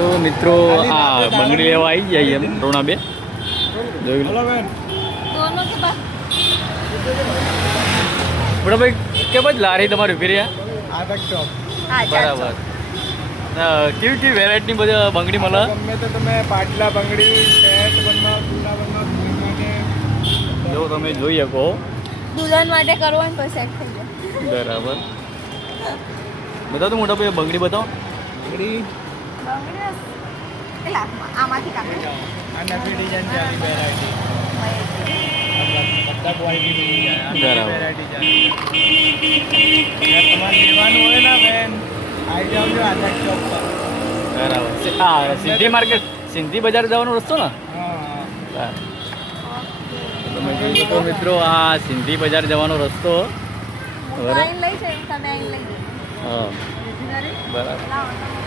તો મિત્રો આ બંગડી લેવા આવી જાય એમ રોણા બે જોઈ લો दोनों के पास બડા ભાઈ કે ભાઈ લારી તમારી ઉભી રહ્યા આદક ચોક બરાબર કેવી કેવી વેરાયટીની બધી બંગડી મળે ગમે તો તમે પાટલા બંગડી સેટ બનવા ગુલા બનવા માટે જો તમે જોઈ શકો दुल्हन માટે કરવો ને તો સેટ થઈ જાય બરાબર બતાવો તો મોટા ભાઈ બંગડી બતાવો બંગડી બંગડી એલા આમાંથી કાપે આ નવી ડિઝાઇન ચાલી વેરાયટી બધા ક્વોલિટી મળી જાય બરાબર. વેરાયટી ચાલી તમારે લેવાનું હોય ને બેન આવી જાવ જો આદક ચોક પર બરાબર હા સિંધી માર્કેટ સિંધી બજાર જવાનો રસ્તો ને હા તમે જોઈ શકો મિત્રો આ સિંધી બજાર જવાનો રસ્તો હું તો આઈને લઈ જઈશ તમે આઈને લઈ જજો હા બરાબર લાવો